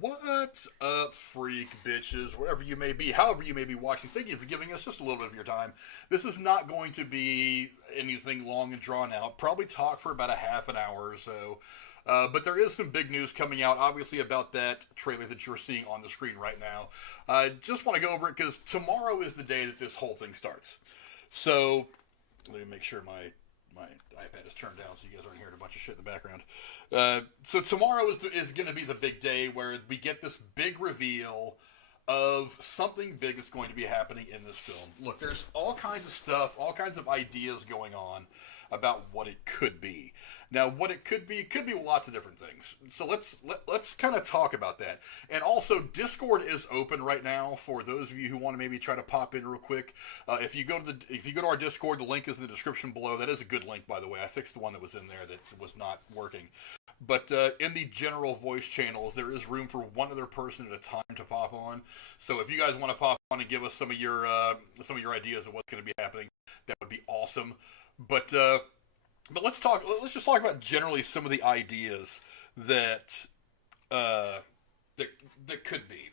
What's up, freak bitches, wherever you may be, however you may be watching? Thank you for giving us just a little bit of your time. This is not going to be anything long and drawn out. Probably talk for about a half an hour or so. But there is some big news coming out, obviously, about that trailer that you're seeing on the screen right now. I just want to go over it because tomorrow is the day that this whole thing starts. So, let me make sure my iPad is turned down so you guys aren't hearing a bunch of shit in the background. So tomorrow is going to be the big day where we get this big reveal of something big that's going to be happening in this film. Look, there's all kinds of stuff, all kinds of ideas going on about what it could be. Now, what it could be lots of different things. So let's kind of talk about that. And also, Discord is open right now for those of you who want to maybe try to pop in real quick. If you go to our Discord, the link is in the description below. That is a good link, by the way. I fixed the one that was in there that was not working. But in the general voice channels, there is room for one other person at a time to pop on. So if you guys want to pop on and give us some of your ideas of what's going to be happening, that would be awesome. But let's just talk about generally some of the ideas that could be.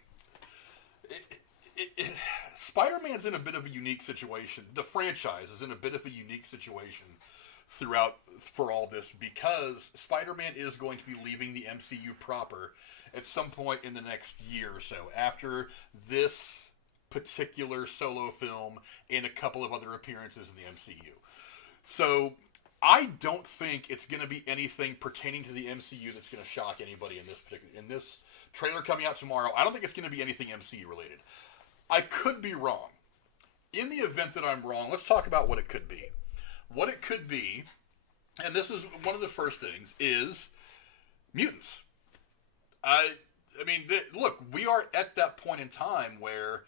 Spider-Man's in a bit of a unique situation. The franchise is in a bit of a unique situation for all this because Spider-Man is going to be leaving the MCU proper at some point in the next year or so after this particular solo film and a couple of other appearances in the MCU. So I don't think it's going to be anything pertaining to the MCU that's going to shock anybody in this trailer coming out tomorrow. I don't think it's going to be anything MCU related. I could be wrong. In the event that I'm wrong, let's talk about what it could be. What it could be, and this is one of the first things, is mutants. I mean, look, we are at that point in time where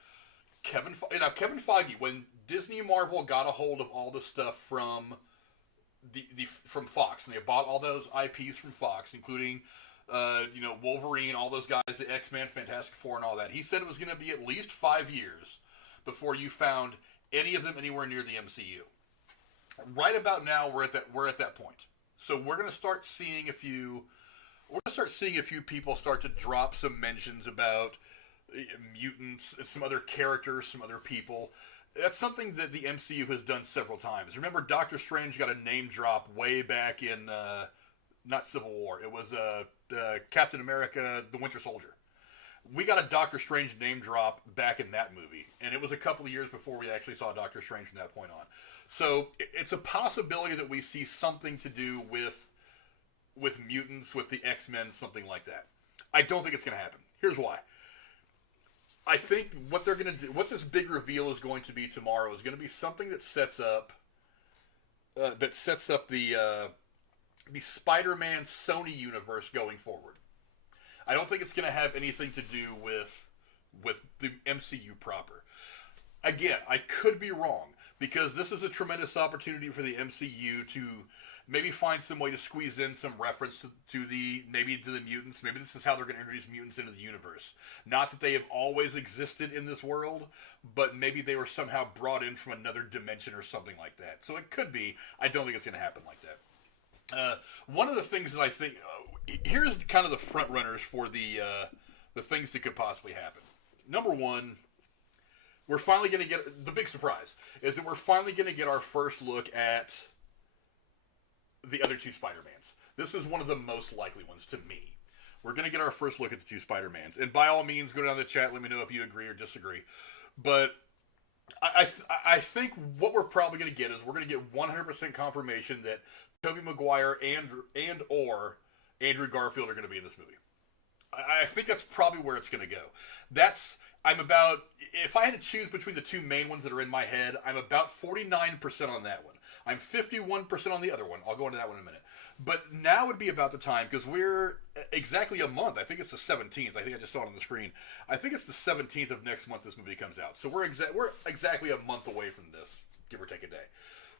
Kevin Feige, when Disney and Marvel got a hold of all the stuff from from Fox, and they bought all those IPs from Fox, including Wolverine, all those guys, the X-Men, Fantastic Four, and all that. He said it was going to be at least 5 years before you found any of them anywhere near the MCU. Right about now, we're at that point. So we're going to start seeing a few people start to drop some mentions about mutants, some other characters, some other people. That's something that the MCU has done several times. Remember, Doctor Strange got a name drop way back in not Civil War. It was Captain America: The Winter Soldier. We got a Doctor Strange name drop back in that movie, and it was a couple of years before we actually saw Doctor Strange from that point on. So it's a possibility that we see something to do with mutants, with the X-Men, something like that. I don't think it's going to happen. Here's why. I think what they're going to do, what this big reveal is going to be tomorrow, is going to be something that sets up the Spider-Man Sony universe going forward. I don't think it's going to have anything to do with the MCU proper. Again, I could be wrong, because this is a tremendous opportunity for the MCU to maybe find some way to squeeze in some reference to the mutants. Maybe this is how they're going to introduce mutants into the universe. Not that they have always existed in this world, but maybe they were somehow brought in from another dimension or something like that. So it could be. I don't think it's going to happen like that. One of the things that I think... here's kind of the front runners for the things that could possibly happen. Number one, we're finally going to get... the big surprise is that we're finally going to get our first look at the other two Spider-Mans. This is one of the most likely ones to me. We're going to get our first look at the two Spider-Mans. And by all means, go down to the chat, let me know if you agree or disagree. But I think what we're probably going to get is we're going to get 100% confirmation that Tobey Maguire and or Andrew Garfield are going to be in this movie. I think that's probably where it's going to go. If I had to choose between the two main ones that are in my head, I'm about 49% on that one. I'm 51% on the other one. I'll go into that one in a minute. But now would be about the time, because we're exactly a month. I think it's the 17th. I think I just saw it on the screen. I think it's the 17th of next month this movie comes out. So we're exactly a month away from this, give or take a day.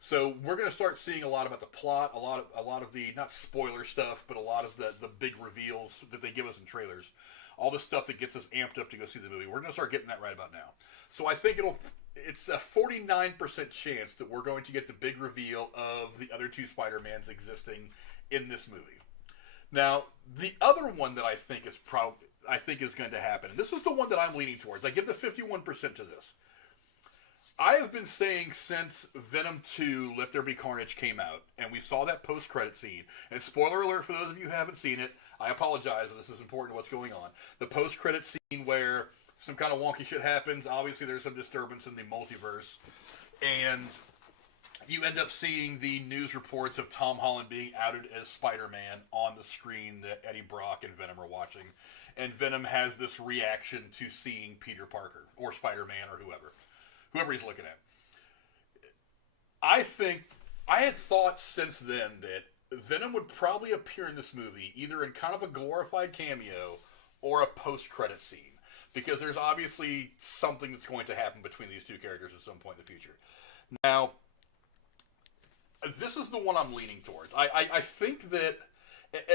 So we're going to start seeing a lot about the plot, a lot of the, not spoiler stuff, but a lot of the big reveals that they give us in trailers. All the stuff that gets us amped up to go see the movie. We're going to start getting that right about now. So I think it's a 49% chance that we're going to get the big reveal of the other two Spider-Mans existing in this movie. Now, the other one that I think is I think is going to happen. And this is the one that I'm leaning towards. I give the 51% to this. I have been saying since Venom 2 Let There Be Carnage came out, and we saw that post-credit scene, and spoiler alert for those of you who haven't seen it, I apologize, but this is important to what's going on. The post-credit scene where some kind of wonky shit happens, obviously there's some disturbance in the multiverse, and you end up seeing the news reports of Tom Holland being outed as Spider-Man on the screen that Eddie Brock and Venom are watching. And Venom has this reaction to seeing Peter Parker, or Spider-Man, or whoever he's looking at. I had thought since then that Venom would probably appear in this movie either in kind of a glorified cameo or a post-credit scene. Because there's obviously something that's going to happen between these two characters at some point in the future. Now, this is the one I'm leaning towards. I think that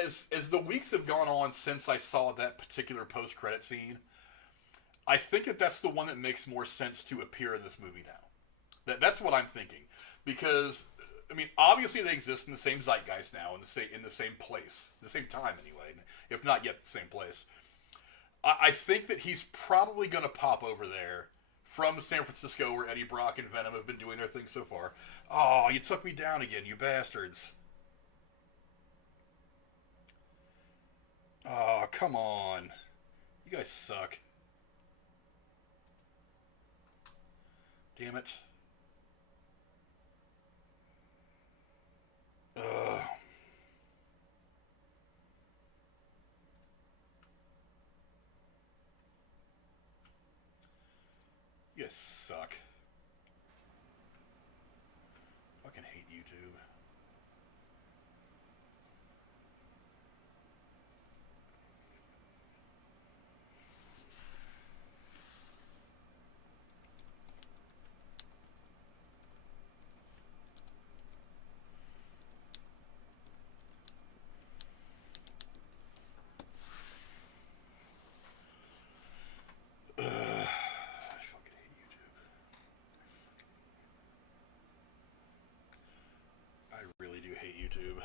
as the weeks have gone on since I saw that particular post-credit scene, I think that that's the one that makes more sense to appear in this movie now. That's what I'm thinking. Because, I mean, obviously they exist in the same zeitgeist now, in the same place. The same time, anyway. If not yet the same place. I think that he's probably going to pop over there from San Francisco where Eddie Brock and Venom have been doing their thing so far. Oh, you took me down again, you bastards. Oh, come on. You guys suck. Damn it. Ugh. You guys suck. Fucking hate YouTube. Really do hate YouTube.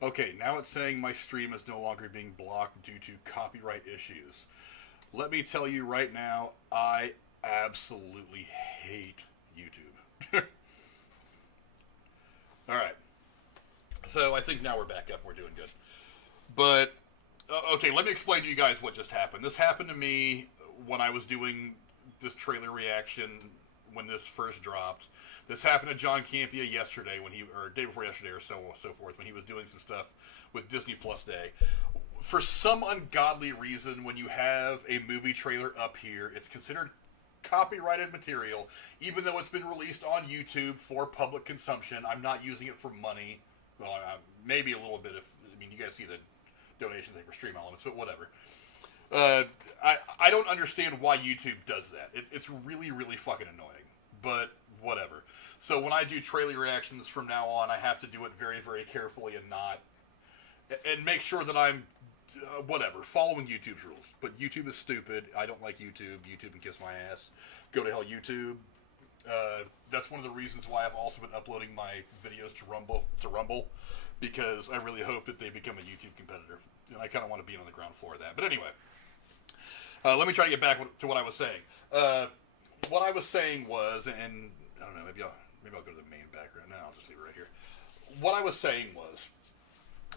Okay, now it's saying my stream is no longer being blocked due to copyright issues. Let me tell you right now, I absolutely hate YouTube. Alright. So I think now we're back up. We're doing good. But, okay, let me explain to you guys what just happened. This happened to me when I was doing this trailer reaction when this first dropped. This happened to John Campia yesterday, or day before yesterday, or so forth, when he was doing some stuff with Disney Plus Day. For some ungodly reason, when you have a movie trailer up here, it's considered copyrighted material, even though it's been released on YouTube for public consumption. I'm not using it for money. Well, maybe a little bit you guys see the donation thing for Stream Elements, but whatever. I don't understand why YouTube does that. It's really, really fucking annoying. But whatever. So when I do trailer reactions from now on, I have to do it very, very carefully and make sure that I'm whatever, following YouTube's rules. But YouTube is stupid. I don't like YouTube. YouTube can kiss my ass. Go to hell, YouTube. That's one of the reasons why I've also been uploading my videos to Rumble, because I really hope that they become a YouTube competitor, and I kind of want to be on the ground floor of that. But anyway, let me try to get back to what I was saying. What I was saying was, and I don't know, maybe I'll go to the main background. No, I'll just leave it right here. What I was saying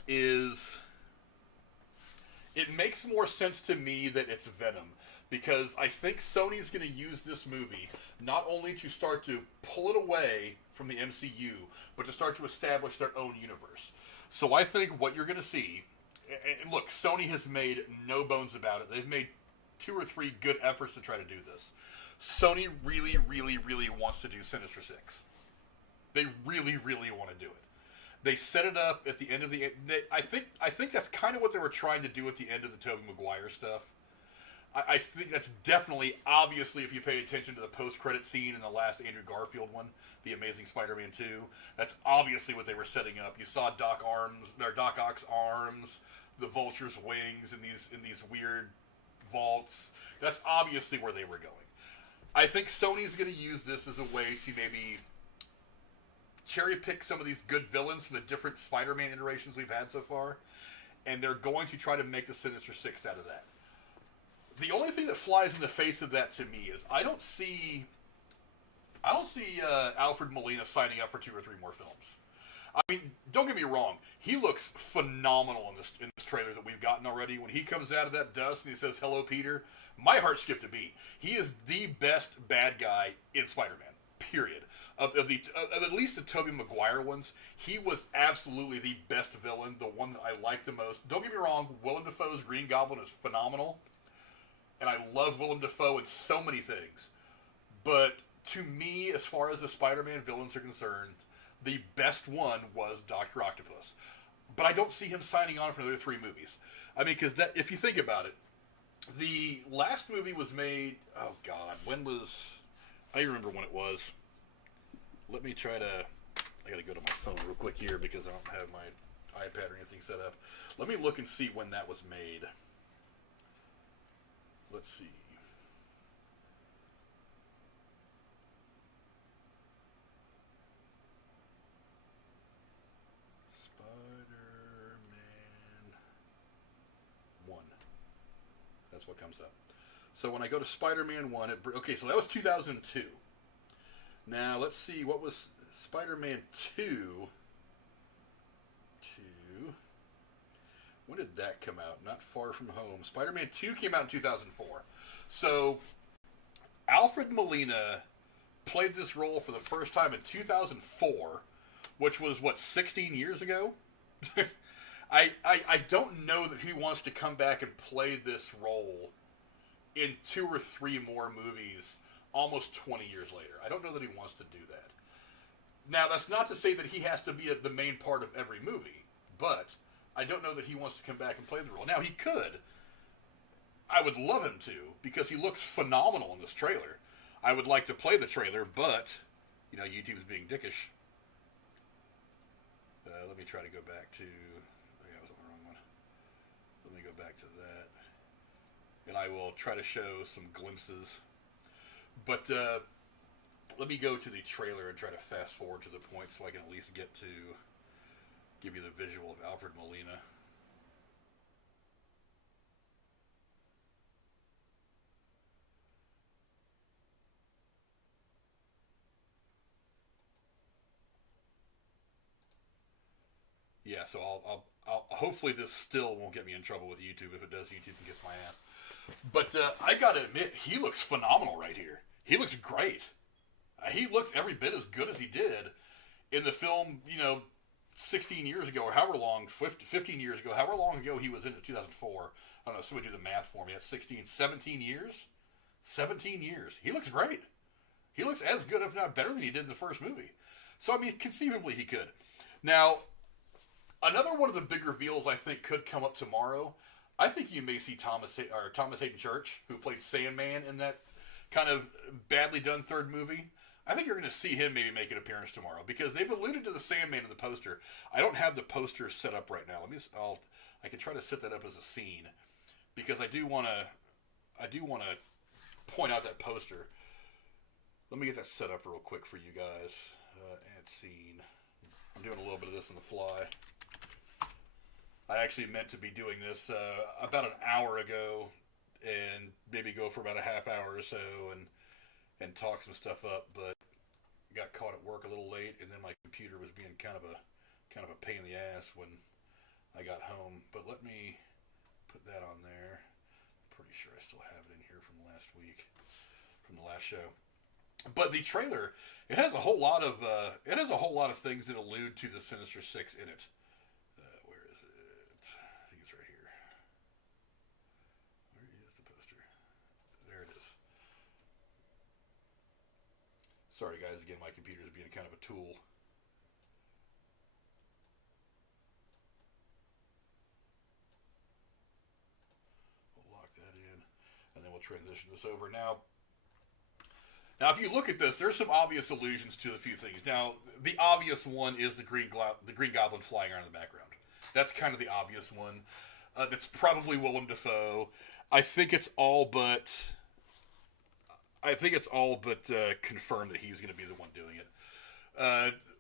is it makes more sense to me that it's Venom, because I think Sony's going to use this movie not only to start to pull it away from the MCU, but to start to establish their own universe. So I think what you're going to see, and look, Sony has made no bones about it. They've made 2 or 3 good efforts to try to do this. Sony really, really, really wants to do Sinister Six. They really, really want to do it. They set it up at the end of the... I think that's kind of what they were trying to do at the end of the Tobey Maguire stuff. I think that's definitely, obviously, if you pay attention to the post-credit scene in the last Andrew Garfield one, The Amazing Spider-Man 2, that's obviously what they were setting up. You saw Doc Ock's arms, the Vulture's wings in these weird vaults. That's obviously where they were going. I think Sony's going to use this as a way to maybe cherry pick some of these good villains from the different Spider-Man iterations we've had so far, and they're going to try to make the Sinister Six out of that. The only thing that flies in the face of that to me is I don't see Alfred Molina signing up for 2 or 3 more films. I mean, don't get me wrong, he looks phenomenal in this trailer that we've gotten already. When he comes out of that dust and he says, "Hello, Peter," my heart skipped a beat. He is the best bad guy in Spider-Man. Period. Of at least the Tobey Maguire ones, he was absolutely the best villain, the one that I liked the most. Don't get me wrong, Willem Dafoe's Green Goblin is phenomenal, and I love Willem Dafoe in so many things. But to me, as far as the Spider-Man villains are concerned, the best one was Dr. Octopus. But I don't see him signing on for another 3 movies. I mean, because if you think about it, the last movie was made, oh God, when was... I don't remember when it was. Let me try to... I gotta go to my phone real quick here because I don't have my iPad or anything set up. Let me look and see when that was made. Let's see. Spider-Man 1. That's what comes up. So when I go to Spider-Man 1, okay, so that was 2002. Now, let's see, what was Spider-Man 2? When did that come out? Not Far From Home. Spider-Man 2 came out in 2004. So, Alfred Molina played this role for the first time in 2004, which was, 16 years ago? I don't know that he wants to come back and play this role in 2 or 3 more movies almost 20 years later. I don't know that he wants to do that. Now, that's not to say that he has to be the main part of every movie, but I don't know that he wants to come back and play the role. Now, he could. I would love him to, because he looks phenomenal in this trailer. I would like to play the trailer, but, YouTube's being dickish. Let me try to go back to... I was on the wrong one. Let me go back to that. And I will try to show some glimpses. But let me go to the trailer and try to fast forward to the point so I can at least get to give you the visual of Alfred Molina. Yeah, so I'll hopefully this still won't get me in trouble with YouTube. If it does, YouTube can kiss my ass. But I gotta admit, he looks phenomenal right here. He looks great. He looks every bit as good as he did in the film, 16 years ago, or however long, 15 years ago, however long ago he was in it, 2004. I don't know, somebody do the math for me. That's 17 years? 17 years. He looks great. He looks as good, if not better, than he did in the first movie. So, I mean, conceivably he could. Now, another one of the big reveals I think could come up tomorrow. I think you may see Thomas Hayden Church, who played Sandman in that kind of badly done third movie. I think you're going to see him maybe make an appearance tomorrow because they've alluded to the Sandman in the poster. I don't have the poster set up right now. I can try to set that up as a scene because I do want to point out that poster. Let me get that set up real quick for you guys. Add scene. I'm doing a little bit of this on the fly. I actually meant to be doing this about an hour ago and maybe go for about a half hour or so and talk some stuff up, but got caught at work a little late, and then my computer was being kind of a pain in the ass when I got home. But let me put that on there. I'm pretty sure I still have it in here from last week, from the last show. But the trailer, it has a whole lot of things that allude to the Sinister Six in it. Where is it? I think it's right here. Where is the poster? There it is. Sorry guys, again, my computer is being kind of a tool. We'll lock that in, and then we'll transition this over. Now, if you look at this, there's some obvious allusions to a few things. Now, the obvious one is the Green Goblin flying around in the background. That's kind of the obvious one. That's probably Willem Dafoe. I think it's all but confirmed that he's going to be the one doing it.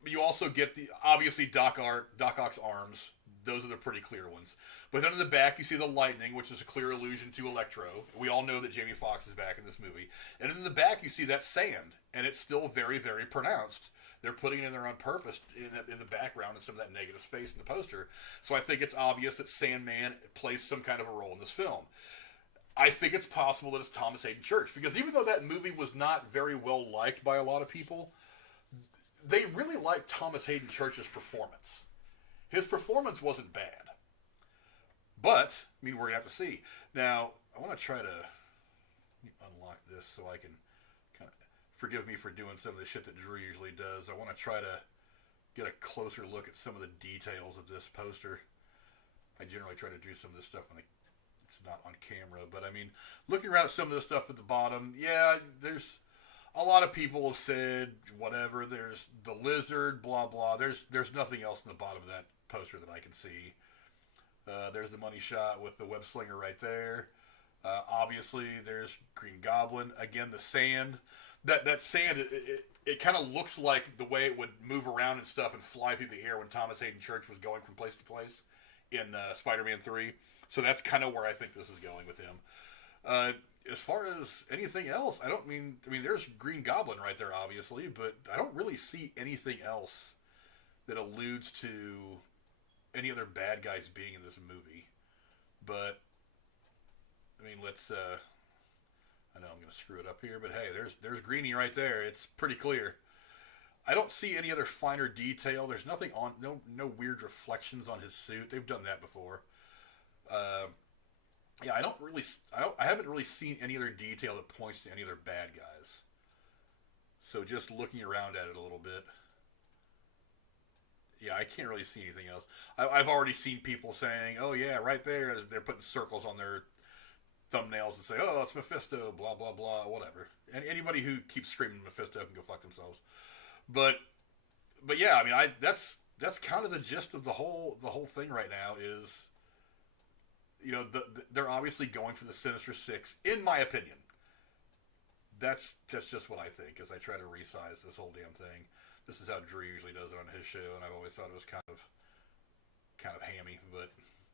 You also get obviously Doc Ock's arms. Those are the pretty clear ones. But then in the back, you see the lightning, which is a clear allusion to Electro. We all know that Jamie Foxx is back in this movie. And in the back, you see that sand, and it's still very, very pronounced. They're putting it in there on purpose in the background and some of that negative space in the poster. So I think it's obvious that Sandman plays some kind of a role in this film. I think it's possible that it's Thomas Hayden Church, because even though that movie was not very well liked by a lot of people, they really liked Thomas Hayden Church's performance. His performance wasn't bad. But, I mean, we're going to have to see. Now, I want to try to unlock this so I can kind of, forgive me for doing some of the shit that Drew usually does. I want to try to get a closer look at some of the details of this poster. I generally try to do some of this stuff when it's not on camera. But, I mean, looking around at some of the stuff at the bottom, yeah, there's a lot of people have said whatever. There's the lizard, blah, blah. There's nothing else in the bottom of that poster that I can see. There's the money shot with the web slinger right there. Obviously, there's Green Goblin. Again, the sand. That sand, it kind of looks like the way it would move around and stuff and fly through the air when Thomas Hayden Church was going from place to place in Spider-Man 3. So that's kind of where I think this is going with him. As far as anything else, I mean, there's Green Goblin right there, obviously, but I don't really see anything else that alludes to any other bad guys being in this movie. But, I mean, I know I'm going to screw it up here, but hey, there's Greenie right there. It's pretty clear. I don't see any other finer detail. There's nothing on, no weird reflections on his suit. They've done that before. Yeah, I haven't really seen any other detail that points to any other bad guys. So just looking around at it a little bit, yeah, I can't really see anything else. I've already seen people saying, oh yeah, right there, they're putting circles on their thumbnails and say, oh, it's Mephisto, blah, blah, blah, whatever. And anybody who keeps screaming Mephisto can go fuck themselves. But yeah, I mean, that's kind of the gist of the whole thing right now is, you know, they're obviously going for the Sinister Six, in my opinion. That's just what I think, as I try to resize this whole damn thing. This is how Drew usually does it on his show, and I've always thought it was kind of hammy, but,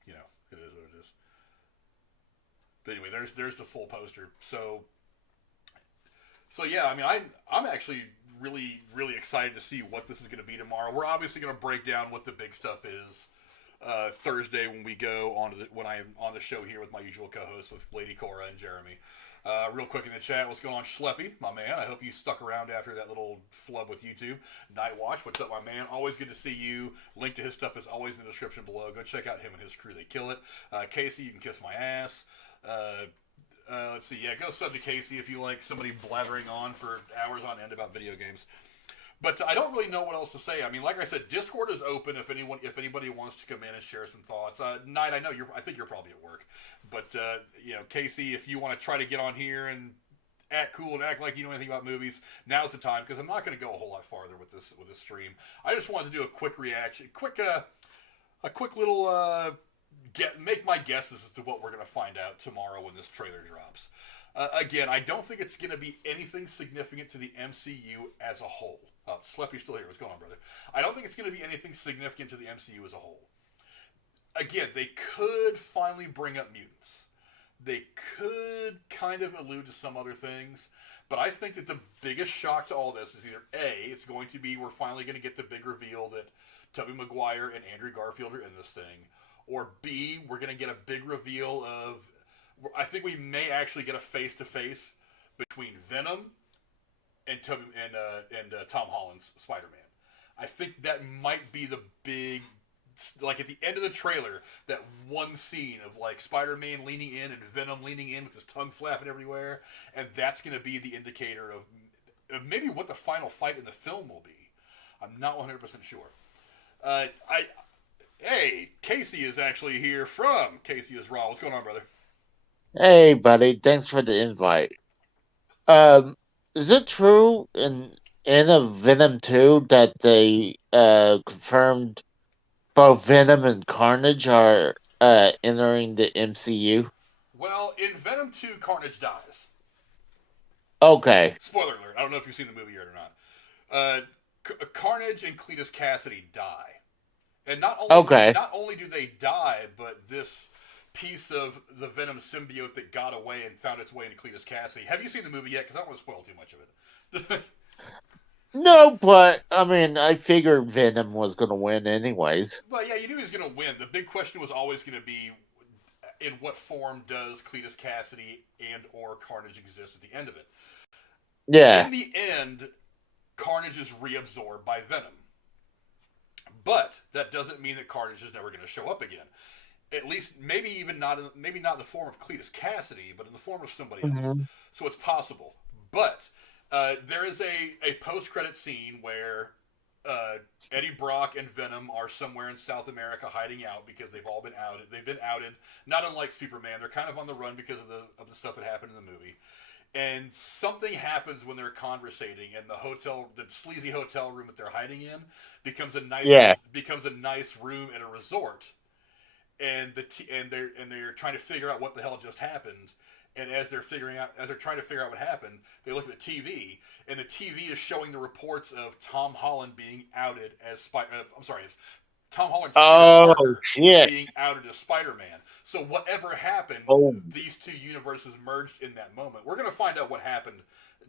you know, it is what it is. But anyway, there's the full poster. So yeah, I mean, I'm actually really, really excited to see what this is going to be tomorrow. We're obviously going to break down what the big stuff is Thursday when I am on the show here with my usual co-hosts with Lady Cora and Jeremy. Real quick in the chat, what's going on, Schleppy, my man? I hope you stuck around after that little flub with YouTube. Night Watch, what's up, my man? Always good to see you. Link to his stuff is always in the description below. Go check out him and his crew. They kill it. Casey, you can kiss my ass. Let's see. Yeah, go sub to Casey if you like somebody blathering on for hours on end about video games. But I don't really know what else to say. I mean, like I said, Discord is open if anybody wants to come in and share some thoughts. Knight, I think you're probably at work, but Casey, if you want to try to get on here and act cool and act like you know anything about movies, now's the time, because I'm not going to go a whole lot farther with this stream. I just wanted to do a quick reaction, a quick little make my guesses as to what we're going to find out tomorrow when this trailer drops. Again, I don't think it's going to be anything significant to the MCU as a whole. Sleppy's still here. What's going on, brother? I don't think it's going to be anything significant to the MCU as a whole. Again, they could finally bring up mutants. They could kind of allude to some other things. But I think that the biggest shock to all this is either A, it's going to be we're finally going to get the big reveal that Tobey Maguire and Andrew Garfield are in this thing. Or B, we're going to get a big reveal of... I think we may actually get a face-to-face between Venom and Tom Holland's Spider-Man. I think that might be the big... Like, at the end of the trailer, that one scene of, like, Spider-Man leaning in and Venom leaning in with his tongue flapping everywhere, and that's going to be the indicator of maybe what the final fight in the film will be. I'm not 100% sure. Hey, Casey is actually here from Casey is Raw. What's going on, brother? Hey, buddy. Thanks for the invite. Is it true in a Venom 2 that they confirmed both Venom and Carnage are entering the MCU? Well, in Venom 2, Carnage dies. Okay. Spoiler alert. I don't know if you've seen the movie yet or not. Carnage and Cletus Cassidy die. And not only do they die, but this piece of the Venom symbiote that got away and found its way into Cletus Cassidy. Have you seen the movie yet? Because I don't want to spoil too much of it. No, but I mean, I figured Venom was going to win anyways. Well, yeah, you knew he was going to win. The big question was always going to be, in what form does Cletus Cassidy and or Carnage exist at the end of it? Yeah. In the end, Carnage is reabsorbed by Venom. But that doesn't mean that Carnage is never going to show up again. At least, maybe not in the form of Cletus Cassidy, but in the form of somebody else. Mm-hmm. So it's possible. But there is a post-credit scene where Eddie Brock and Venom are somewhere in South America hiding out because they've all been outed. They've been outed, not unlike Superman. They're kind of on the run because of the stuff that happened in the movie. And something happens when they're conversating, and the sleazy hotel room that they're hiding in becomes a nice room at a resort. And they're trying to figure out what the hell just happened. And as they're trying to figure out what happened, they look at the TV, and the TV is showing the reports of Tom Holland being outed as Tom Holland's Parker shit. being outed as Spider-Man. So whatever happened, these two universes merged in that moment. We're going to find out what happened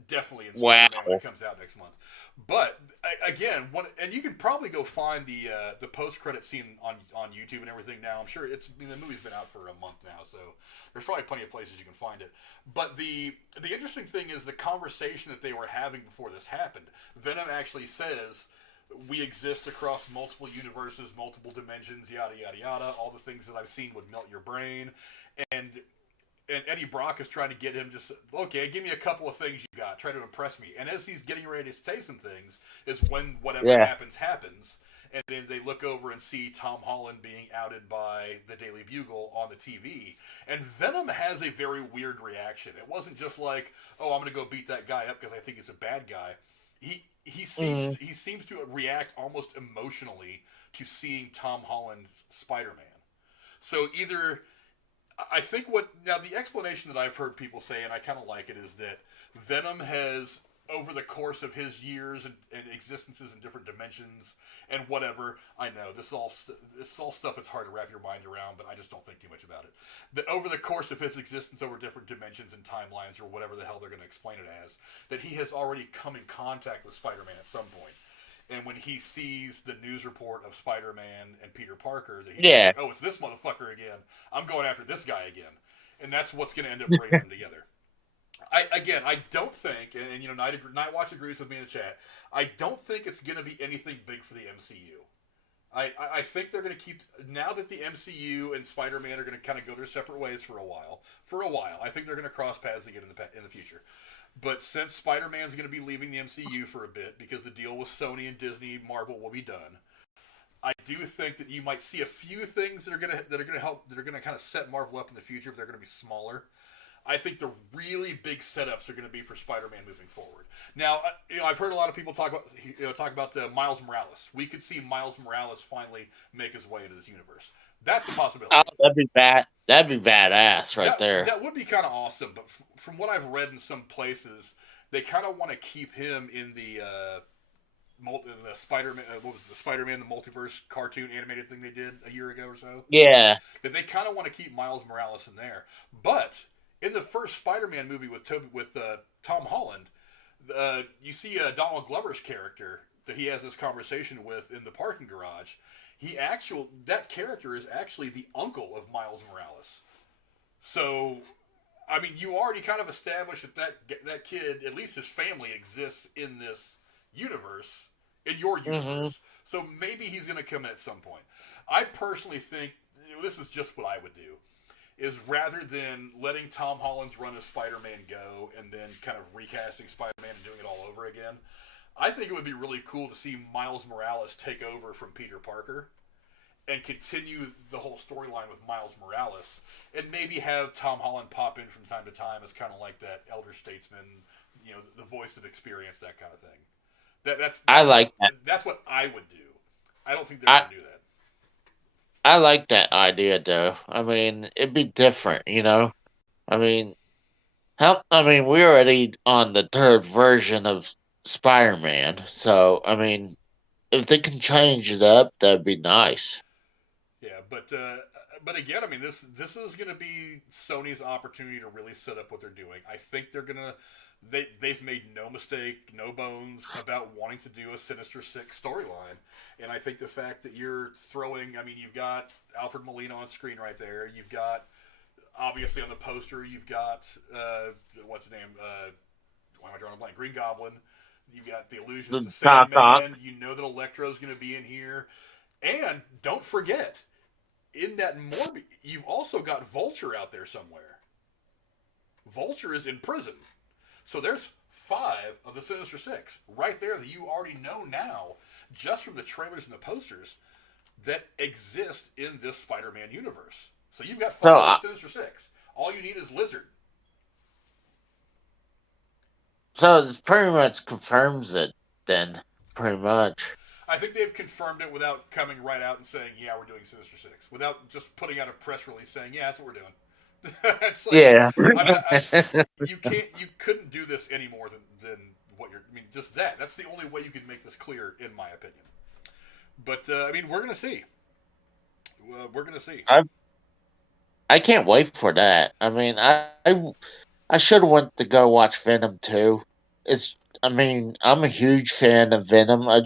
definitely in Spider-Man when it comes out next month. But again, and you can probably go find the post-credit scene on YouTube and everything now. I'm sure the movie's been out for a month now, so there's probably plenty of places you can find it. But the interesting thing is the conversation that they were having before this happened. Venom actually says, we exist across multiple universes, multiple dimensions, yada, yada, yada. All the things that I've seen would melt your brain. And Eddie Brock is trying to get him okay, give me a couple of things you got. Try to impress me. And as he's getting ready to say some things is when whatever happens. And then they look over and see Tom Holland being outed by the Daily Bugle on the TV. And Venom has a very weird reaction. It wasn't just like, oh, I'm going to go beat that guy up because I think he's a bad guy. He seems to react almost emotionally to seeing Tom Holland's Spider-Man. So either... I think the explanation that I've heard people say, and I kind of like it, is that Venom has, over the course of his years and existences in different dimensions and whatever, I know, this is all stuff that's hard to wrap your mind around, but I just don't think too much about it. That over the course of his existence over different dimensions and timelines, or whatever the hell they're going to explain it as, that he has already come in contact with Spider-Man at some point. And when he sees the news report of Spider-Man and Peter Parker, that he's like, oh, it's this motherfucker again. I'm going after this guy again. And that's what's going to end up bringing them together. I don't think, and Nightwatch agrees with me in the chat, I don't think it's going to be anything big for the MCU. I think they're going to keep, now that the MCU and Spider-Man are going to kind of go their separate ways for a while, I think they're going to cross paths again in the future. But since Spider-Man's going to be leaving the MCU for a bit because the deal with Sony and Disney Marvel will be done, I do think that you might see a few things that are gonna help, that are gonna kind of set Marvel up in the future, but they're gonna be smaller. I think the really big setups are going to be for Spider-Man moving forward. Now, I've heard a lot of people talk about Miles Morales. We could see Miles Morales finally make his way into this universe. That's a Oh, possibility. that'd be bad. That'd be badass right That there. that would be kind of awesome. But from what I've read in some places, they kind of want to keep him in the Spider-Man. What was the Spider-Man the Multiverse cartoon animated thing they did a year ago or so? Yeah. That they kind of want to keep Miles Morales in there, but in the first Spider-Man movie with Tom Holland, you see Donald Glover's character that he has this conversation with in the parking garage. That character is actually the uncle of Miles Morales. So, I mean, you already kind of established that kid, at least his family, exists in this universe, in your universe. So maybe he's going to come in at some point. I personally think this is just what I would do. Is rather than letting Tom Holland's run as Spider-Man go and then kind of recasting Spider-Man and doing it all over again, I think it would be really cool to see Miles Morales take over from Peter Parker and continue the whole storyline with Miles Morales, and maybe have Tom Holland pop in from time to time as kind of like that elder statesman, the voice of experience, that kind of thing. That's I like that. That's what I would do. I don't think they're going to do that. I like that idea, though. I mean, it'd be different, I mean, we're already on the third version of Spider-Man, so I mean, if they can change it up, that'd be nice. Yeah, but again, I mean, this is going to be Sony's opportunity to really set up what they're doing. I think they've made no mistake, no bones about wanting to do a Sinister Six storyline, and I think the fact that you're you've got Alfred Molina on screen right there. You've got, obviously on the poster, you've got what's his name? Why am I drawing a blank? Green Goblin. You've got the illusions The of Doc Ock. Sandman. You know that Electro's going to be in here, and don't forget, in that Morbi, you've also got Vulture out there somewhere. Vulture is in prison. So there's 5 of the Sinister Six right there that you already know now, just from the trailers and the posters, that exist in this Spider-Man universe. So you've got 5 of the Sinister Six. All you need is Lizard. So it pretty much confirms it, then. Pretty much. I think they've confirmed it without coming right out and saying, yeah, we're doing Sinister Six. Without just putting out a press release saying, yeah, that's what we're doing. It's like, Yeah. you couldn't do this any more than what you're. I mean, just that. That's the only way you can make this clear, in my opinion. But I mean, we're gonna see. We're gonna see. I can't wait for that. I mean, I should have went to go watch Venom 2. I'm a huge fan of Venom. I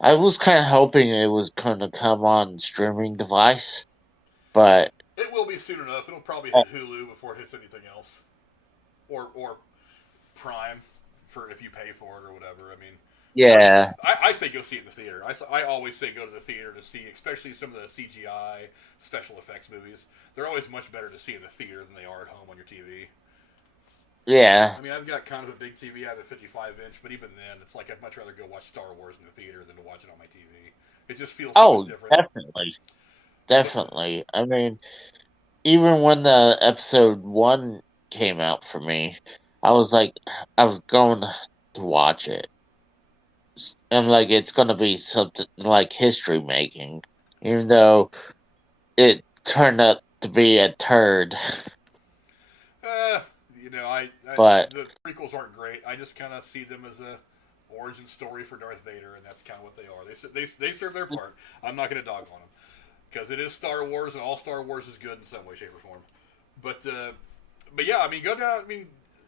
was kind of hoping it was going to come on streaming device, but it will be soon enough. It'll probably hit Hulu before it hits anything else, or Prime for if you pay for it or whatever. I mean, yeah, I say go see it in the theater. I always say go to the theater to see, especially some of the CGI special effects movies. They're always much better to see in the theater than they are at home on your TV. Yeah. I mean, I've got kind of a big TV. I have a 55-inch, but even then, it's like I'd much rather go watch Star Wars in the theater than to watch it on my TV. It just feels so much different. Definitely. I mean, even when the episode 1 came out for me, I was going to watch it. I'm like, it's going to be something like history making, even though it turned out to be a turd. But the prequels aren't great. I just kind of see them as a origin story for Darth Vader, and that's kind of what they are. They serve their part. I'm not going to dog on them because it is Star Wars, and all Star Wars is good in some way, shape, or form. But yeah, I mean, go down. I mean,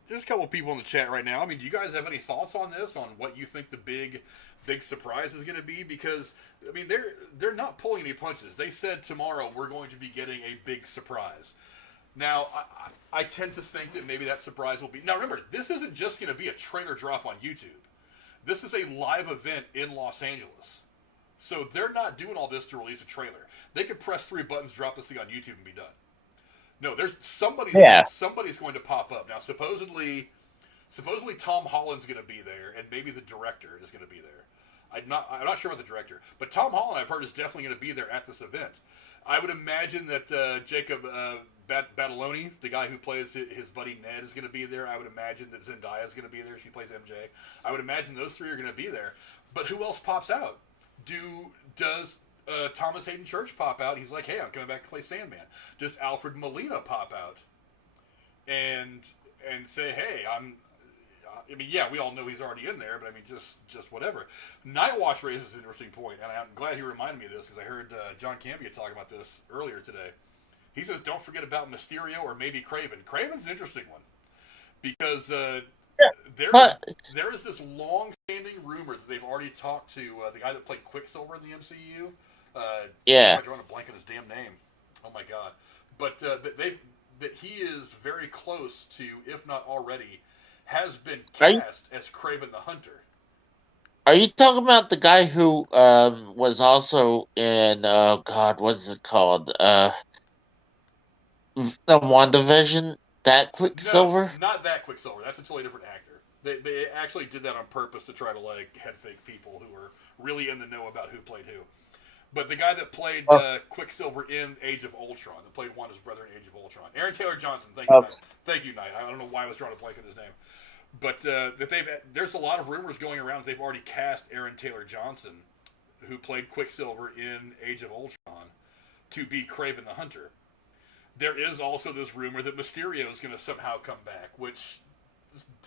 there's a couple of people in the chat right now. I mean, do you guys have any thoughts on this? On what you think the big surprise is going to be? Because I mean, they're not pulling any punches. They said tomorrow we're going to be getting a big surprise. Now, I tend to think that maybe that surprise will be... Now, remember, this isn't just going to be a trailer drop on YouTube. This is a live event in Los Angeles. So they're not doing all this to release a trailer. They could press 3 buttons, drop this thing on YouTube, and be done. No, there's Yeah. somebody's going to pop up now. Supposedly Tom Holland's going to be there, and maybe the director is going to be there. I'm not sure about the director, but Tom Holland I've heard is definitely going to be there at this event. I would imagine that Jacob Bataloni, the guy who plays his buddy Ned, is going to be there. I would imagine that Zendaya is going to be there. She plays MJ. I would imagine those three are going to be there. But who else pops out? Does Thomas Hayden Church pop out? He's like, hey, I'm coming back to play Sandman. Does Alfred Molina pop out and say, hey, I mean, yeah, we all know he's already in there, but I mean, just whatever. Nightwatch raises an interesting point, and I'm glad he reminded me of this because I heard John Campea talking about this earlier today. He says, don't forget about Mysterio or maybe Kraven. Kraven's an interesting one because there is this long-standing rumor that they've already talked to the guy that played Quicksilver in the MCU. Yeah. I'm drawing a blank on his damn name. Oh my god! But that he is very close to, if not already, has been cast as Kraven the Hunter. Are you talking about the guy who was also in God, what's it called? The WandaVision? That Quicksilver? No, not that Quicksilver. That's a totally different actor. They actually did that on purpose to try to like head fake people who were really in the know about who played who. But the guy that played Quicksilver in Age of Ultron, that played Wanda's brother in Age of Ultron, Aaron Taylor Johnson. Thank you, Knight. I don't know why I was drawing a blank on his name, but there's a lot of rumors going around. They've already cast Aaron Taylor Johnson, who played Quicksilver in Age of Ultron, to be Kraven the Hunter. There is also this rumor that Mysterio is going to somehow come back, which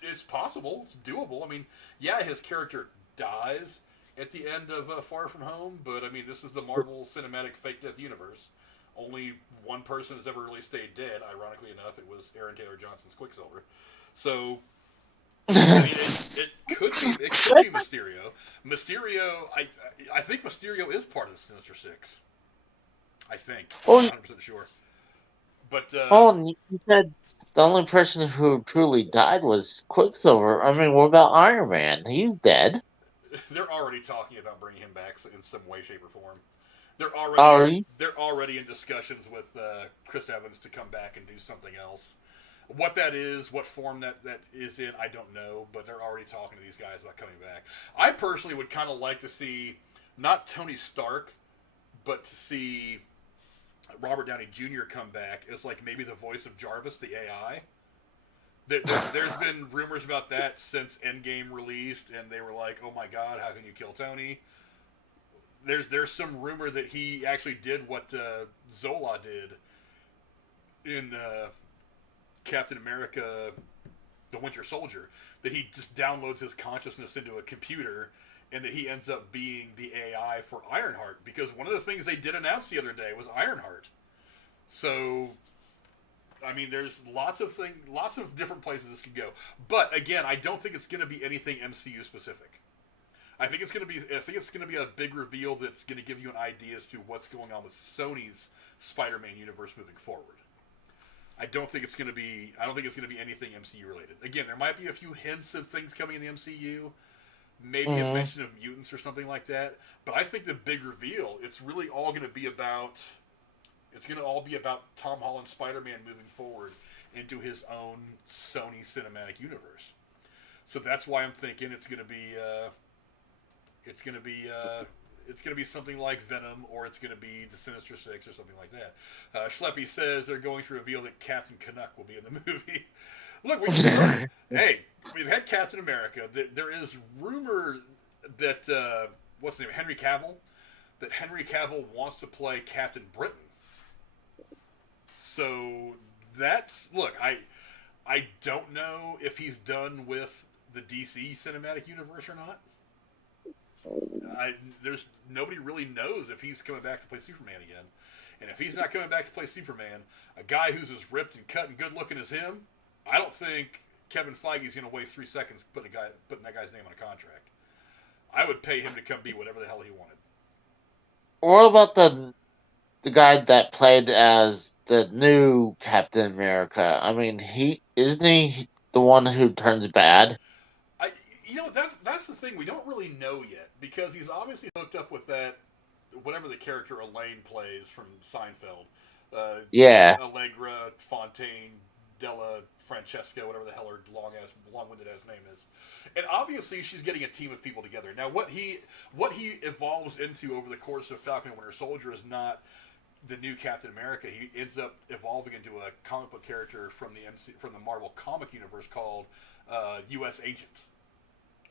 is possible. It's doable. I mean, yeah, his character dies at the end of Far From Home, but I mean, this is the Marvel Cinematic Fake Death universe. Only one person has ever really stayed dead. Ironically enough, it was Aaron Taylor Johnson's Quicksilver. So, I mean, it could be Mysterio. I think Mysterio is part of the Sinister Six. I think. I'm not 100% sure. But you said the only person who truly died was Quicksilver. I mean, what about Iron Man? He's dead. They're already talking about bringing him back in some way, shape, or form. They're already in discussions with Chris Evans to come back and do something else. What that is, what form that is in, I don't know. But they're already talking to these guys about coming back. I personally would kind of like to see not Tony Stark, but to see Robert Downey Jr. come back as like maybe the voice of Jarvis, the AI. There's been rumors about that since Endgame released, and they were like, "Oh my God, how can you kill Tony?" There's some rumor that he actually did what Zola did in Captain America: The Winter Soldier, that he just downloads his consciousness into a computer, and that he ends up being the AI for Ironheart. Because one of the things they did announce the other day was Ironheart. So, I mean, there's lots of different places this could go. But again, I don't think it's going to be anything MCU specific. I think it's going to be a big reveal that's going to give you an idea as to what's going on with Sony's Spider-Man universe moving forward. I don't think it's going to be anything MCU related. Again, there might be a few hints of things coming in the MCU. Maybe a mention of mutants or something like that. But I think the big reveal, it's really all going to be about... It's going to all be about Tom Holland's Spider-Man moving forward into his own Sony cinematic universe. So that's why I'm thinking it's going to be something like Venom, or it's going to be the Sinister Six or something like that. Schleppy says they're going to reveal that Captain Canuck will be in the movie. Look, we've had Captain America. There is rumor that what's his name, Henry Cavill, that Henry Cavill wants to play Captain Britain. So I don't know if he's done with the DC cinematic universe or not. There's nobody really knows if he's coming back to play Superman again. And if he's not coming back to play Superman, a guy who's as ripped and cut and good looking as him, I don't think Kevin Feige's going to waste 3 seconds putting that guy's name on a contract. I would pay him to come be whatever the hell he wanted. What about the guy that played as the new Captain America? I mean, isn't he the one who turns bad? That's the thing. We don't really know yet, because he's obviously hooked up with that, whatever the character Elaine plays from Seinfeld. Yeah. Allegra Fontaine Della Francesca, whatever the hell her long-winded ass name is. And obviously, she's getting a team of people together. Now, what he evolves into over the course of Falcon and Winter Soldier is not the new Captain America. He ends up evolving into a comic book character from the Marvel comic universe called U.S. Agent.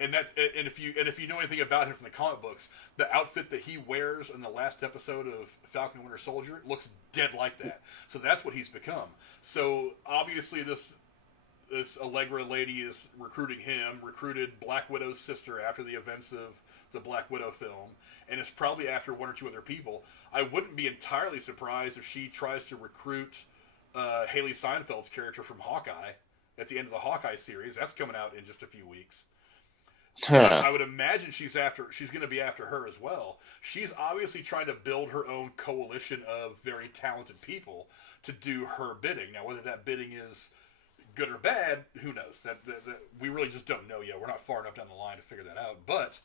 And if you know anything about him from the comic books, the outfit that he wears in the last episode of Falcon and Winter Soldier looks dead like that. So that's what he's become. So obviously this Allegra lady is recruited Black Widow's sister after the events of the Black Widow film, and it's probably after one or two other people. I wouldn't be entirely surprised if she tries to recruit Haley Steinfeld's character from Hawkeye at the end of the Hawkeye series. That's coming out in just a few weeks. I would imagine she's going to be after her as well. She's obviously trying to build her own coalition of very talented people to do her bidding. Now, whether that bidding is good or bad, who knows? That we really just don't know yet. We're not far enough down the line to figure that out. But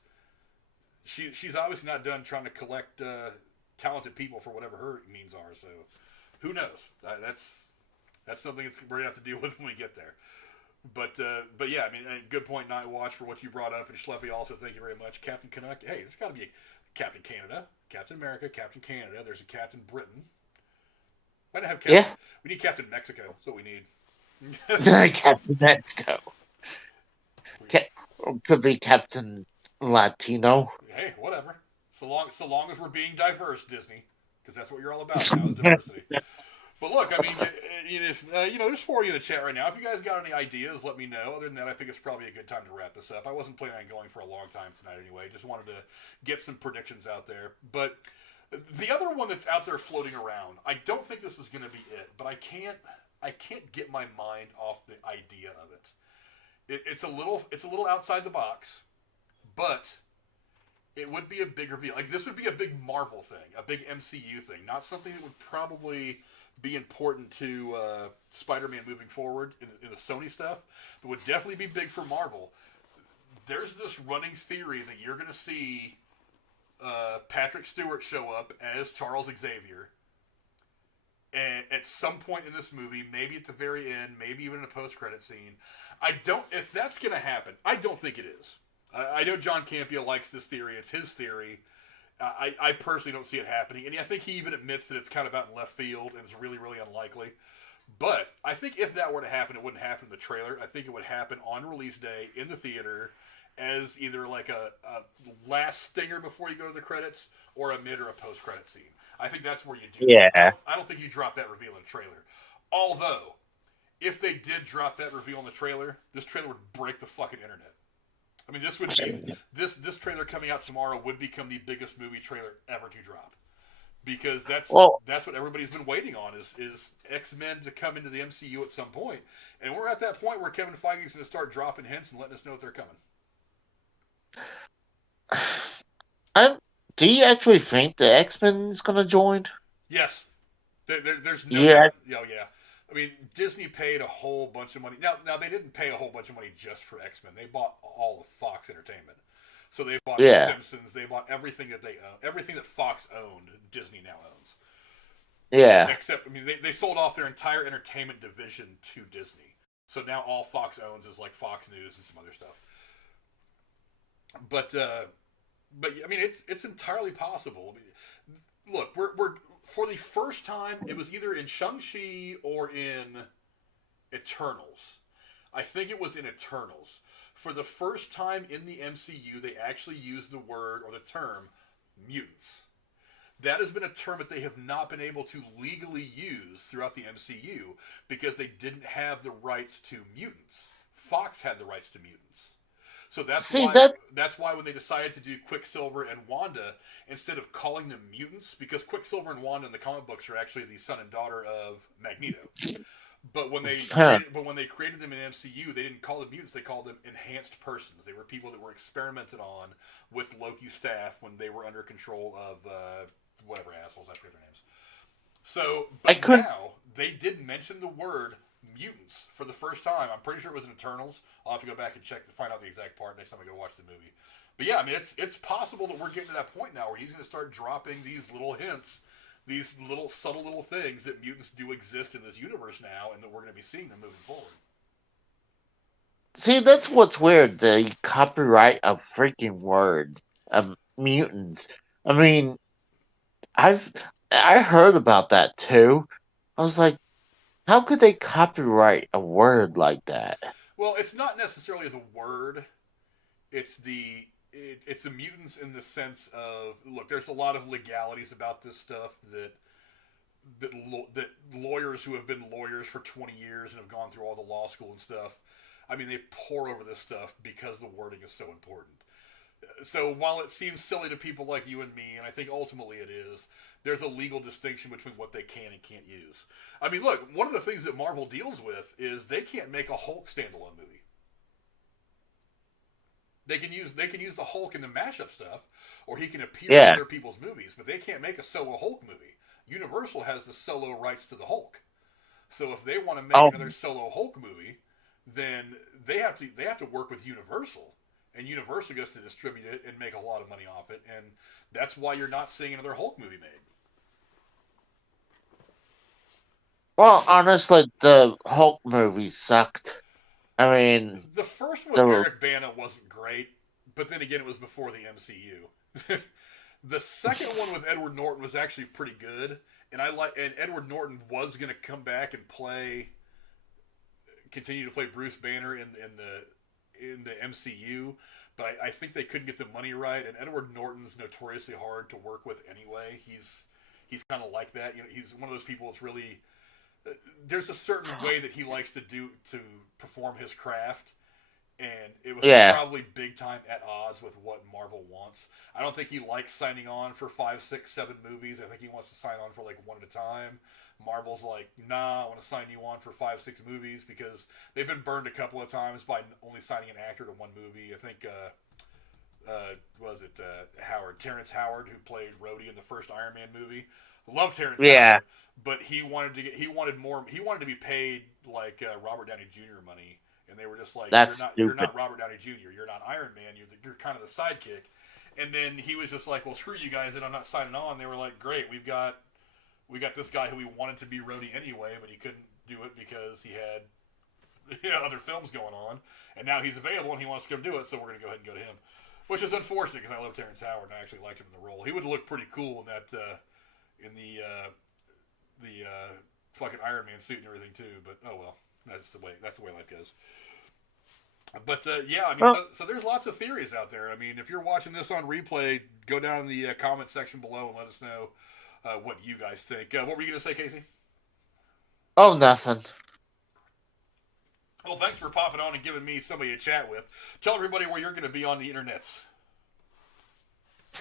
she's obviously not done trying to collect talented people for whatever her means are. So who knows? That's something we're going to have to deal with when we get there. But yeah, I mean, good point, Nightwatch, for what you brought up, and Schleppy also, thank you very much. Captain Canuck, hey, there's got to be a Captain Canada, Captain America, Captain Canada. There's a Captain Britain. Why not have Captain? Yeah. We need Captain Mexico. That's what we need. Captain Mexico. Could be Captain Latino. Hey, whatever. So long as we're being diverse, Disney, because that's what you're all about now is diversity. But look, I mean, there's 4 of you in the chat right now. If you guys got any ideas, let me know. Other than that, I think it's probably a good time to wrap this up. I wasn't planning on going for a long time tonight anyway. Just wanted to get some predictions out there. But the other one that's out there floating around, I don't think this is going to be it, but I can't get my mind off the idea of it. It's a little outside the box, but it would be a big reveal. Like, this would be a big Marvel thing, a big MCU thing, not something that would probably be important to Spider-Man moving forward in the Sony stuff, but would definitely be big for Marvel. There's this running theory that you're going to see Patrick Stewart show up as Charles Xavier, and at some point in this movie, maybe at the very end, maybe even in a post-credit scene. If that's going to happen, I don't think it is. I know John Campea likes this theory. It's his theory. I personally don't see it happening. And I think he even admits that it's kind of out in left field and it's really, really unlikely. But I think if that were to happen, it wouldn't happen in the trailer. I think it would happen on release day in the theater as either like a last stinger before you go to the credits or a mid or a post-credit scene. I think that's where you do that. I don't think you drop that reveal in the trailer. Although, if they did drop that reveal in the trailer, this trailer would break the fucking internet. I mean, this would be this trailer coming out tomorrow would become the biggest movie trailer ever to drop, because that's what everybody's been waiting on is X-Men to come into the MCU at some point, and we're at that point where Kevin Feige's going to start dropping hints and letting us know that they're coming. Do you actually think the X-Men is going to join? Yes, there's no doubt. Oh yeah. I mean, Disney paid a whole bunch of money. Now they didn't pay a whole bunch of money just for X-Men. They bought all of Fox Entertainment. So they bought The Simpsons. They bought everything that they own. Everything that Fox owned, Disney now owns. Yeah. Except, I mean, they sold off their entire entertainment division to Disney. So now all Fox owns is like Fox News and some other stuff. But I mean, it's entirely possible. Look, we're for the first time, it was either in Shang-Chi or in Eternals. I think it was in Eternals. For the first time in the MCU, they actually used the word or the term mutants. That has been a term that they have not been able to legally use throughout the MCU because they didn't have the rights to mutants. Fox had the rights to mutants. So that's why when they decided to do Quicksilver and Wanda, instead of calling them mutants, because Quicksilver and Wanda in the comic books are actually the son and daughter of Magneto. But when they created them in MCU, they didn't call them mutants, they called them enhanced persons. They were people that were experimented on with Loki's staff when they were under control of whatever assholes, I forget their names. So, but now they did mention the word mutants for the first time. I'm pretty sure it was in Eternals. I'll have to go back and check to find out the exact part next time I go watch the movie. But yeah, I mean, it's possible that we're getting to that point now where he's going to start dropping these little hints these little subtle little things that mutants do exist in this universe now, and that we're going to be seeing them moving forward. See, that's what's weird. They copyright a freaking word. Mutants. I mean, I've I heard about that too. I was like, how could they copyright a word like that? Well, it's not necessarily the word. It's it's the mutants in the sense of, look, there's a lot of legalities about this stuff that lawyers who have been lawyers for 20 years and have gone through all the law school and stuff, I mean, they pour over this stuff because the wording is so important. So while it seems silly to people like you and me, and I think ultimately it is, there's a legal distinction between what they can and can't use. I mean, look, one of the things that Marvel deals with is they can't make a Hulk standalone movie. They can use the Hulk in the mashup stuff, or he can appear in Yeah. other people's movies, but they can't make a solo Hulk movie. Universal has the solo rights to the Hulk. So if they want to make Oh, another solo Hulk movie, then they have to work with Universal, and Universal gets to distribute it and make a lot of money off it, and that's why you're not seeing another Hulk movie made. well, honestly, the Hulk movie sucked. I mean, The first one with the Eric Bana wasn't great, but then again, it was before the MCU. The second one with Edward Norton was actually pretty good, and Edward Norton was going to come back and continue to play Bruce Banner in the MCU, but I think they couldn't get the money right. And Edward Norton's notoriously hard to work with anyway. He's kind of like that. You know, he's one of those people that's really, there's a certain way that he likes to perform his craft, and it was yeah, probably big time at odds with what Marvel wants. I don't think he likes signing on for 5, 6, 7 movies. I think he wants to sign on for like one at a time. Marvel's like, nah, I want to sign you on for 5, 6 movies, because they've been burned a couple of times by only signing an actor to one movie. I think, Terrence Howard, who played Rhodey in the first Iron Man movie. Love Terrence yeah. Howard, but he wanted to be paid like Robert Downey Jr. money, and they were just like, That's you're stupid. not Robert Downey Jr. You're not Iron Man. You're kind of the sidekick. And then he was just like, well, screw you guys, and I'm not signing on. They were like, great, we got this guy who we wanted to be Rhodey anyway, but he couldn't do it because he had other films going on, and now he's available and he wants to come do it, so we're going to go ahead and go to him, which is unfortunate because I love Terrence Howard and I actually liked him in the role. He would look pretty cool in that in the fucking Iron Man suit and everything too. But oh well, that's the way life goes. But yeah, I mean, Well, so there's lots of theories out there. I mean, if you're watching this on replay, go down in the comment section below and let us know what you guys think. What were you going to say, Casey? oh, nothing. Well, thanks for popping on and giving me somebody to chat with. Tell everybody where you're going to be on the internets.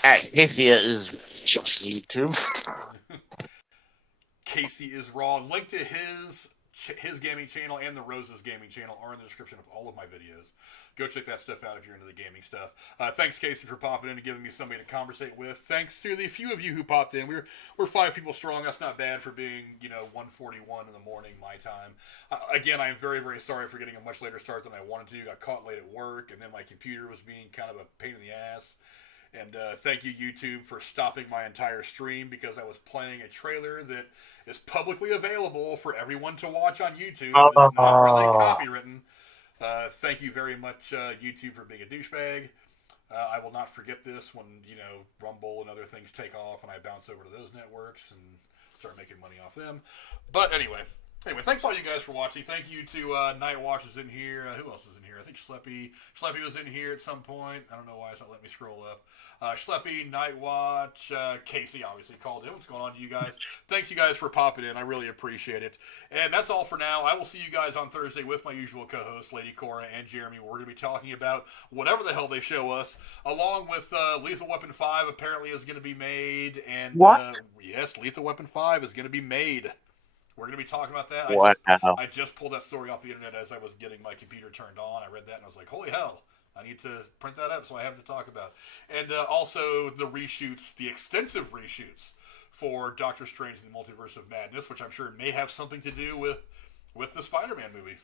Casey is YouTube. Casey is Raw. Link to his gaming channel and the Rose's gaming channel are in the description of all of my videos. Go check that stuff out if you're into the gaming stuff. Thanks, Casey, for popping in and giving me somebody to conversate with. Thanks to the few of you who popped in. We're 5 people strong. That's not bad for being 1:41 in the morning my time. Again, I am very, very sorry for getting a much later start than I wanted to. Got caught late at work, and then my computer was being kind of a pain in the ass. And thank you, YouTube, for stopping my entire stream because I was playing a trailer that is publicly available for everyone to watch on YouTube. It is not really Oh, copywritten. Thank you very much, YouTube, for being a douchebag. I will not forget this when, Rumble and other things take off and I bounce over to those networks and start making money off them. But anyway, thanks all you guys for watching. Thank you to Night Watch is in here. Who else is in here? I think Schleppy was in here at some point. I don't know why it's not letting me scroll up. Schleppy, Night Watch, Casey obviously called in. What's going on to you guys? Thanks you guys for popping in. I really appreciate it. And that's all for now. I will see you guys on Thursday with my usual co-hosts, Lady Cora and Jeremy. We're going to be talking about whatever the hell they show us, along with Lethal Weapon 5 apparently is going to be made. And what? yes, Lethal Weapon 5 is going to be made. We're going to be talking about that. Wow. I just pulled that story off the internet as I was getting my computer turned on. I read that and I was like, holy hell, I need to print that up so I have to talk about. And also the reshoots, the extensive reshoots for Doctor Strange and the Multiverse of Madness, which I'm sure may have something to do with with the Spider-Man movie.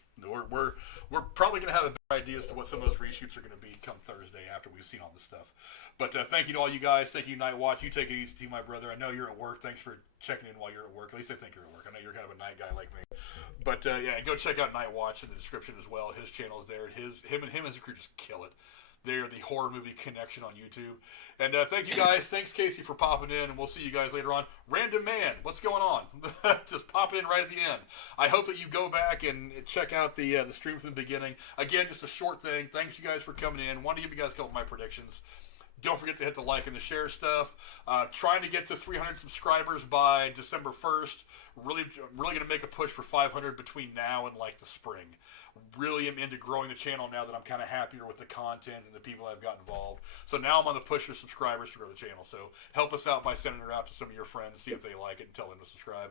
We're probably going to have a better idea as to what some of those reshoots are going to be come Thursday after we've seen all this stuff. But thank you to all you guys. Thank you, Night Watch. You take it easy, my brother. I know you're at work. Thanks for checking in while you're at work. At least I think you're at work. I know you're kind of a night guy like me. But yeah, go check out Night Watch in the description as well. His channel is there. Him and his crew just kill it. They're the Horror Movie Connection on YouTube. And thank you guys. Thanks, Casey, for popping in, and we'll see you guys later on. Random Man, what's going on? Just pop in right at the end. I hope that you go back and check out the stream from the beginning. Again, just a short thing. Thanks, you guys, for coming in. Wanted to give you guys a couple of my predictions. Don't forget to hit the like and the share stuff. Trying to get to 300 subscribers by December 1st. Really going to make a push for 500 between now and like the spring. Really am into growing the channel now that I'm kind of happier with the content and the people I've got involved. So now I'm on the push for subscribers to grow the channel. So help us out by sending it out to some of your friends, see if they like it, and tell them to subscribe.